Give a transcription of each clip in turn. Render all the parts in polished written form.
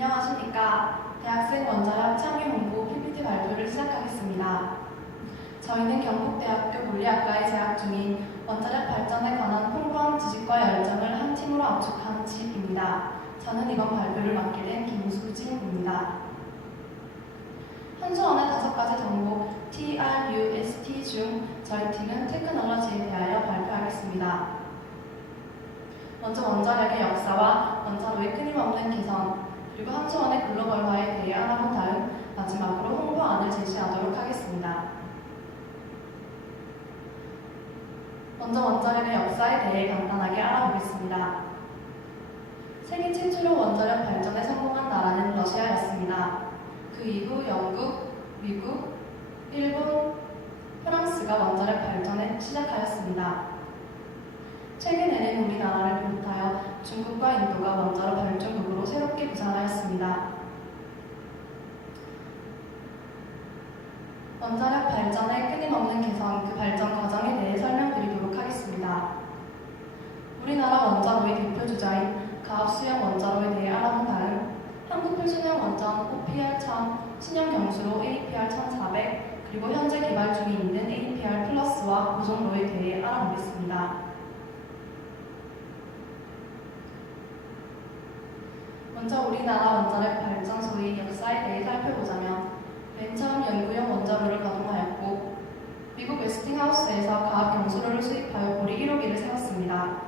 안녕하십니까. 대학생 원자력 창의 홍보 PPT 발표를 시작하겠습니다. 저희는 경북대학교 물리학과에 재학 중인 원자력 발전에 관한 풍부한 지식과 열정을 한 팀으로 압축한 집입니다. 저는 이번 발표를 맡게 된 김수진입니다. 한수원의 5가지 정보 TRUST 중 저희 팀은 테크놀로지에 대하여 발표하겠습니다. 먼저 원자력의 역사와 원자로의 끊임없는 개선, 그리고 한수원의 글로벌화에 대해 알아본 다음 마지막으로 홍보안을 제시하도록 하겠습니다. 먼저 원자력의 역사에 대해 간단하게 알아보겠습니다. 세계 최초로 원자력 발전에 성공한 나라는 러시아였습니다. 그 이후 영국, 미국, 일본, 프랑스가 원자력 발전을 시작하였습니다. 최근에는 우리나라를 비롯하여 중국과 인도가 원자력 발전국으로 새롭게 부상하였습니다. 원자력 발전의 끊임없는 개선, 그 발전 과정에 대해 설명드리도록 하겠습니다. 우리나라 원자로의 대표 주자인 가압수형 원자로에 대해 알아본 다음 한국 표준형 원전 OPR-1000, 신형 경수로 APR-1400, 그리고 현재 개발 중에 있는 APR+와 고정로에 대해 알아보겠습니다. 먼저 우리나라 원자력 발전소의 역사에 대해 살펴보자면 맨 처음 연구용 원자로를 가동하였고 미국 웨스팅하우스에서 가압 경수로를 수입하여 보리 1호기를 세웠습니다.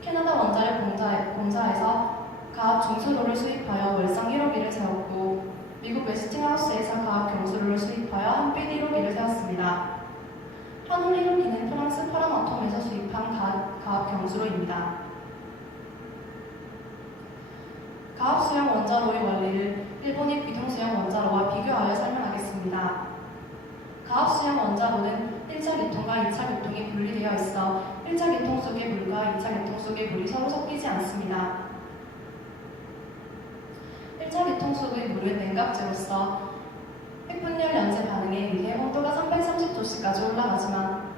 캐나다 원자력 공사에서 가압 중수로를 수입하여 월성 1호기를 세웠고 미국 웨스팅하우스에서 가압 경수로를 수입하여 한빛 1호기를 세웠습니다. 한올 1호기는 프랑스 파라마톰에서 수입한 가압 경수로입니다. 가압수형 원자로의 원리를 일본의 비동수형 원자로와 비교하여 설명하겠습니다. 가압수형 원자로는 1차 계통과 2차 계통이 분리되어 있어 1차 계통 속의 물과 2차 계통 속의 물이 서로 섞이지 않습니다. 1차 계통 속의 물은 냉각제로서 핵분열 연재 반응에 의해 온도가 330도씨까지 올라가지만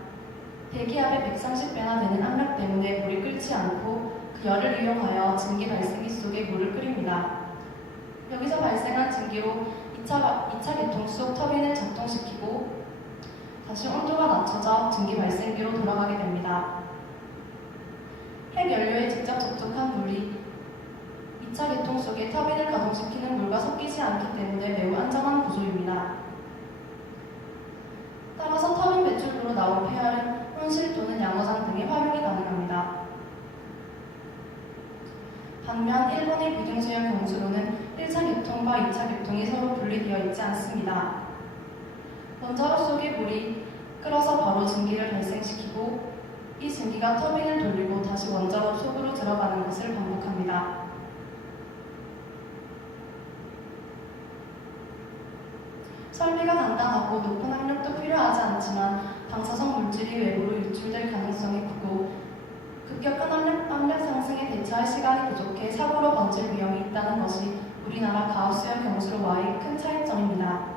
대기압의 130배나 되는 압력 때문에 물이 끓지 않고 그 열을 이용하여 증기 발생기 속에 물을 끓입니다. 여기서 발생한 증기로 2차 계통 속 터빈을 작동시키고 다시 온도가 낮춰져 증기 발생기로 돌아가게 됩니다. 핵연료에 직접 접촉한 물이 2차 계통 속에 터빈을 가동시키는 물과 섞이지 않기 때문에 매우 안전한 구조입니다. 따라서 터빈 배출로로 나온 폐열은 온실 또는 양어장 등의 활용이 가능합니다. 반면 일본의 비동수형 경수로는 1차 계통과 2차 계통이 서로 분리되어 있지 않습니다. 원자로 속의 물이 끓어서 바로 증기를 발생시키고 이 증기가 터빈을 돌리고 다시 원자로 속으로 들어가는 것을 반복합니다. 설비가 간단하고 높은 압력도 필요하지 않지만 방사성 물질이 외부로 유출될 가능성이 크고 급격한 압력 상승에 대처할 시간이 부족해 사고로 번질 위험이 있다는 것이 우리나라 가압수형 경수로와의 큰 차이점입니다.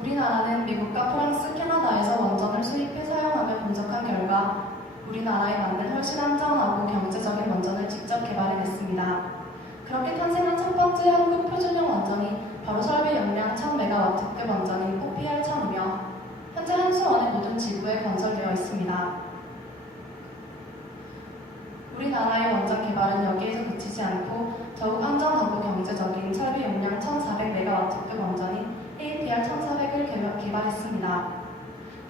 우리나라는 미국과 프랑스, 캐나다에서 원전을 수입해 사용하며 분석한 결과 우리나라에 맞는 훨씬 안전하고 경제적인 원전을 직접 개발해냈습니다. 그렇게 탄생한 첫 번째 한국 표준형 원전이 바로 설비 용량 1000MW급 원전인 OPR-1000이며 현재 한수원의 모든 지구에 건설되어 있습니다. 우리나라의 원전 개발은 여기에서 그치지 않고 더욱 안전하고 경제적인 설비 용량 1400MW급 원전인 APR-1400을 개발했습니다.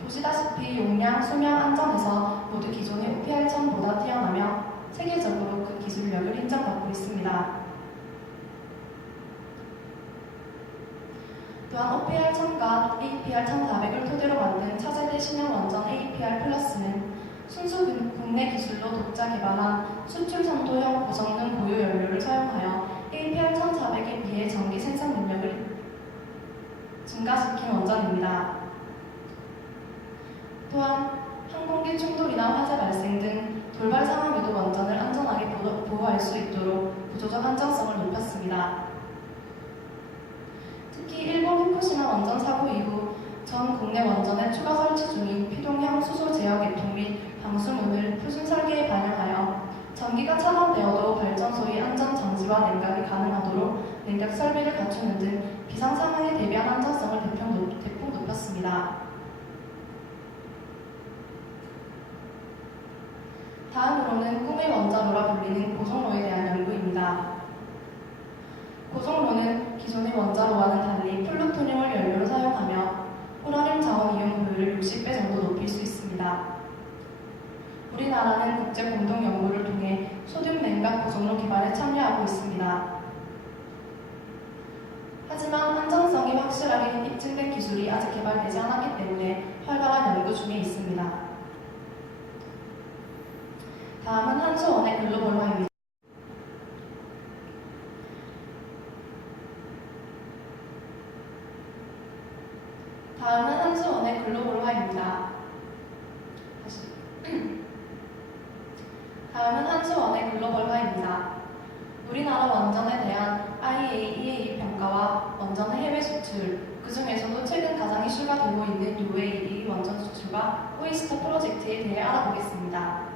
보시다시피 용량, 수명, 안전에서 모두 기존의 OPR-1000보다 뛰어나며 세계적으로 그 기술력을 인정받고 있습니다. 또한 OPR-1000과 APR-1400을 토대로 만든 차세대 신형 원전 APR+는 순수 국내 기술로 독자 개발한 수출 선도형 고성능 고유 연료를 사용하여 APR-1400에 비해 전기 생산 능력을 증가시킨 원전입니다. 또한 항공기 충돌이나 화재 발생 등 돌발 상황에도 원전을 안전하게 보호할 수 있도록 구조적 안정성을 높였습니다. 특히 일본 후쿠시마 원전 사고 이후 전 국내 원전에 추가 설치 중인 피동형 수소 제어 계통 및 방수문을 표준 설계에 반영하여 전력 설비를 갖추는 등 비상 상황에 대비한 안전성을 대폭 높였습니다. 다음으로는 꿈의 원자로라 불리는 고성로에 대한 연구입니다. 고성로는 기존의 원자로와는 달리 플루토늄을 연료로 사용하며 우라늄 자원 이용 효율을 60배 정도 높일 수 있습니다. 우리나라는 국제 공동 연구를 통해 소듐 냉각 고성로 개발에 참여하고 있습니다. 하지만 안전성이 확실하게 입증된 기술이 아직 개발되지 않았기 때문에 활발한 연구 중에 있습니다. 다음은 한수원의 글로벌화입니다. 다음은 한수원의 글로벌화입니다. 다음은 한수원의 글로벌화입니다. 우리나라 원전에 대한 IAEA 평가와 원전의 해외 수출, 그 중에서도 최근 가장 이슈가 되고 있는 UAE 원전 수출과 오이스터 프로젝트에 대해 알아보겠습니다.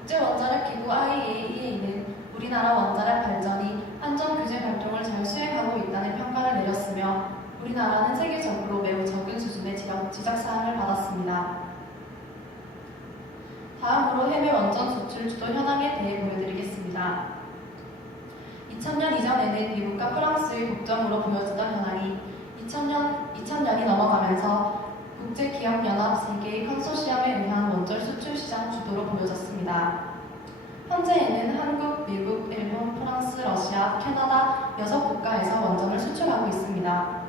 국제원자력기구 IAEA는 우리나라 원자력 발전이 안전규제 활동을 잘 수행하고 있다는 평가를 내렸으며 우리나라는 세계적으로 매우 적은 수준의 지적사항을 받았습니다. 다음으로 해외 원전 수출 주도 현황에 대해 보여드리겠습니다. 2000년 이전에는 미국과 프랑스의 독점으로 보여지던 현황이 2000년이 넘어가면서 국제기업연합 3개의 컨소시엄에 의한 원전 수출 시장 주도로 보여졌습니다. 현재에는 한국, 미국, 일본, 프랑스, 러시아, 캐나다 6국가에서 원전을 수출하고 있습니다.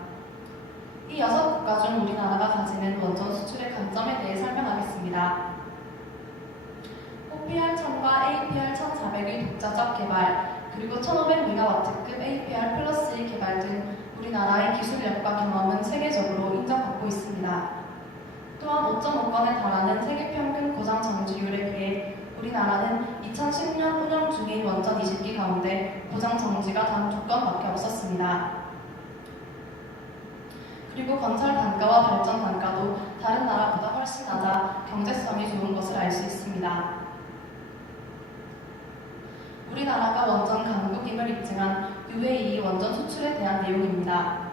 이 6국가 중 우리나라가 가지는 원전 수출의 강점에 대해 설명하겠습니다. OPR1000과 APR1400의 독자적 개발, 그리고 1500MW급 APR 플러스의 개발 등 우리나라의 기술력과 경험은 세계적으로 인정받고 있습니다. 또한 5.5건에 달하는 세계 평균 고장 정지율에 비해 우리나라는 2010년 운영 중인 원전 20기 가운데 고장 정지가 단 2건밖에 없었습니다. 그리고 건설 단가와 발전 단가도 다른 나라보다 훨씬 낮아 경제성이 좋은 것을 알 수 있습니다. 우리나라가 원전 강국임을 입증한 UAE 원전 수출에 대한 내용입니다.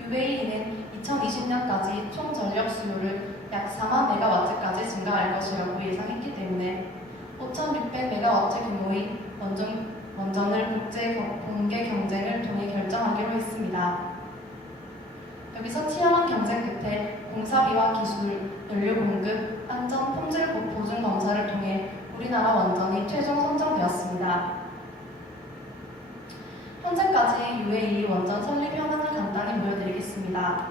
UAE는 2020년까지 총 전력 수요를 약 4만 메가와트까지 증가할 것이라고 예상했기 때문에 5,600메가와트 규모의 원전을 국제 공개 경쟁을 통해 결정하기로 했습니다. 여기서 치열한 경쟁 끝에 공사비와 기술, 연료 공급, 안전, 품질 보증 검사를 통해 우리나라 원전이 최종 선정되었습니다. 현재까지 UAE 원전 설립 현황을 간단히 보여드리겠습니다.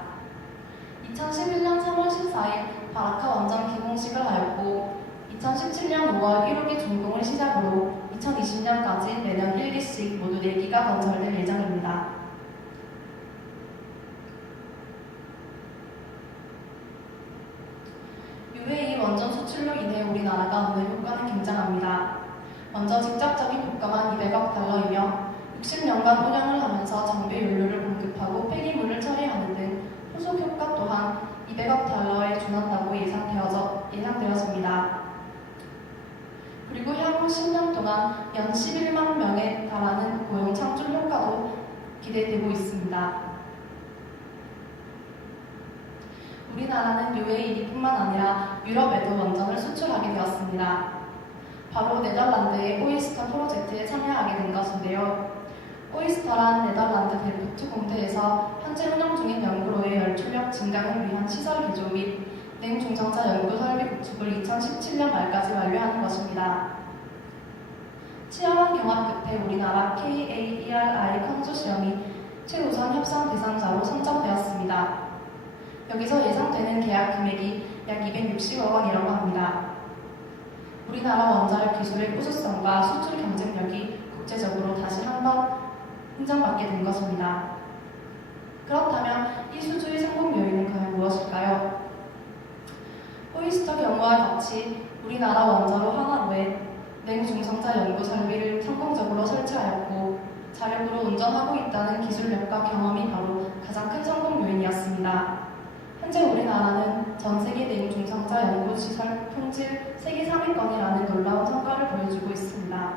2011년 3월 14일 바라카 원전 기공식을 하였고 2017년 5월 1호기 준공을 시작으로 2020년까지 매년 1기씩 모두 4기가 건설될 예정입니다. UAE 원전 수출로 인해 우리나라가 얻는 효과는 굉장합니다. 먼저 직접적인 효과만 200억 달러이며 60년간 운영을 하면서 정비 연료를 공급하고 폐기물을 처리하는 등 후속 효과 또한 200억 달러에 준한다고 예상되어집니다. 그리고 향후 10년 동안 연 11만 명에 달하는 고용 창출 효과도 기대되고 있습니다. 우리나라는 UAE뿐만 아니라 유럽에도 원전을 수출하게 되었습니다. 바로 네덜란드의 오이스터 프로젝트에 참여하게 된 것인데요. 오이스터란 네덜란드 델프트 공대에서 현재 운영 중인 연구로의 열출력 증강을 위한 시설 개조 및 냉중성자 연구 설비 구축을 2017년 말까지 완료하는 것입니다. 치열한 경합 끝에 우리나라 KAERI 컨소시엄이 최우선 협상 대상자로 선정되었습니다. 여기서 예상되는 계약 금액이 약 260억 원이라고 합니다. 우리나라 원자력 기술의 우수성과 수출 경쟁력이 국제적으로 다시 한번 인정받게 된 것입니다. 그렇다면 이 수주의 성공 요인은 과연 무엇일까요? 오이스터 경우와 같이 우리나라 원자로 하나로에 냉중성자 연구 설비를 성공적으로 설치하였고 자력으로 운전하고 있다는 기술력과 경험이 바로 가장 큰 성공 요인이었습니다. 현재 우리나라는 전 세계 냉중성자 연구시설 품질 세계 3위 상위권이라는 놀라운 성과를 보여주고 있습니다.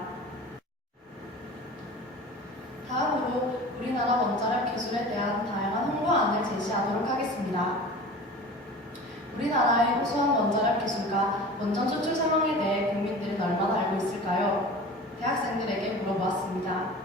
다음으로 우리나라 원자력 기술에 대한 다양한 홍보안을 제시하도록 하겠습니다. 우리나라의 우수한 원자력 기술과 원전 수출 상황에 대해 국민들은 얼마나 알고 있을까요? 대학생들에게 물어보았습니다.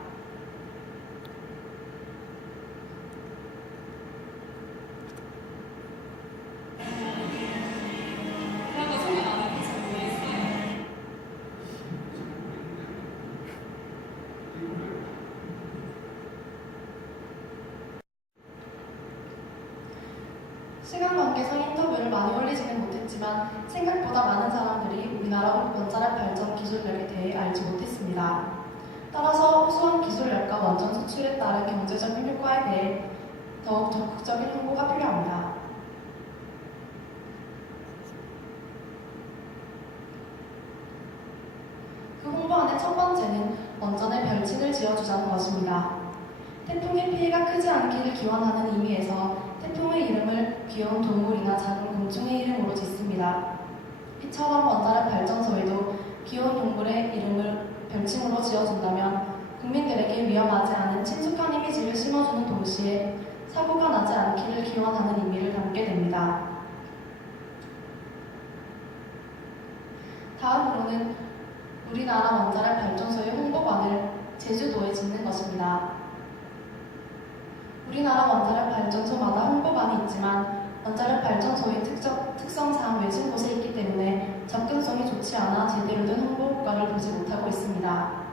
시간 관계상 인터뷰를 많이 올리지는 못했지만 생각보다 많은 사람들이 우리나라 원자력 발전 기술력에 대해 알지 못했습니다. 따라서 우수한 기술력과 원전 수출에 따른 경제적인 효과에 대해 더욱 적극적인 홍보가 필요합니다. 그 홍보안의 첫 번째는 원전에 별칭을 지어주자는 것입니다. 태풍의 피해가 크지 않기를 기원하는 의미에서 태풍의 이름을 귀여운 동물이나 작은 곤충의 이름으로 짓습니다. 이처럼 원자력 발전소에도 귀여운 동물의 이름을 별칭으로 지어준다면 국민들에게 위험하지 않은 친숙한 이미지를 심어주는 동시에 사고가 나지 않기를 기원하는 의미를 담게 됩니다. 다음으로는 우리나라 원자력 발전소의 홍보관을 제주도에 짓는 것입니다. 우리나라 원자력 발전소마다 홍보관이 있지만 원자력 발전소의 특성상 외진 곳에 있기 때문에 접근성이 좋지 않아 제대로 된 홍보 효과를 보지 못하고 있습니다.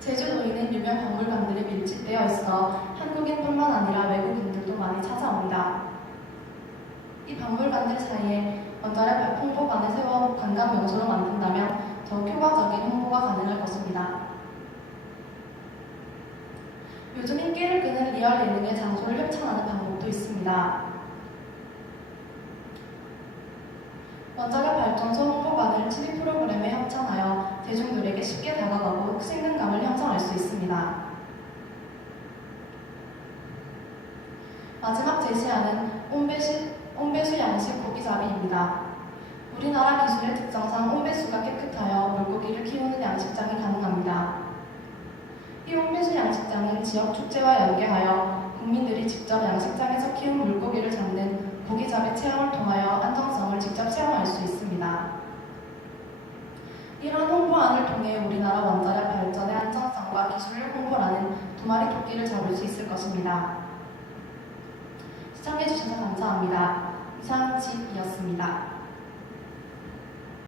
제주도에는 유명 박물관들이 밀집되어 있어 한국인뿐만 아니라 외국인들도 많이 찾아옵니다. 이 박물관들 사이에 원자력 홍보관을 세워 관광 명소로 만든다면 더욱 효과적인 홍보가 가능할 것입니다. 요즘 인기를 끄는 리얼 예능의 장소를 협찬하는 방법도 있습니다. 원자력 발전소 홍보관을 TV 프로그램에 협찬하여 대중들에게 쉽게 다가가고 생동감을 형성할 수 있습니다. 마지막 제시하는 온배수 양식 고기잡이입니다. 우리나라 기술의 특성상 온배수가 깨끗하여 물고기를 키우는 양식장이 가능합니다. 이 온배수 양식장은 지역 축제와 연계하여 국민들이 직접 양식장에서 키운 물고기를 잡는 고기잡이 체험을 통하여 안정성을 직접 체험할 수 있습니다. 이런 홍보안을 통해 우리나라 원자력 발전의 안정성과 기술력 홍보라는 두 마리 토끼를 잡을 수 있을 것입니다. 시청해주셔서 감사합니다. 이상 집이었습니다.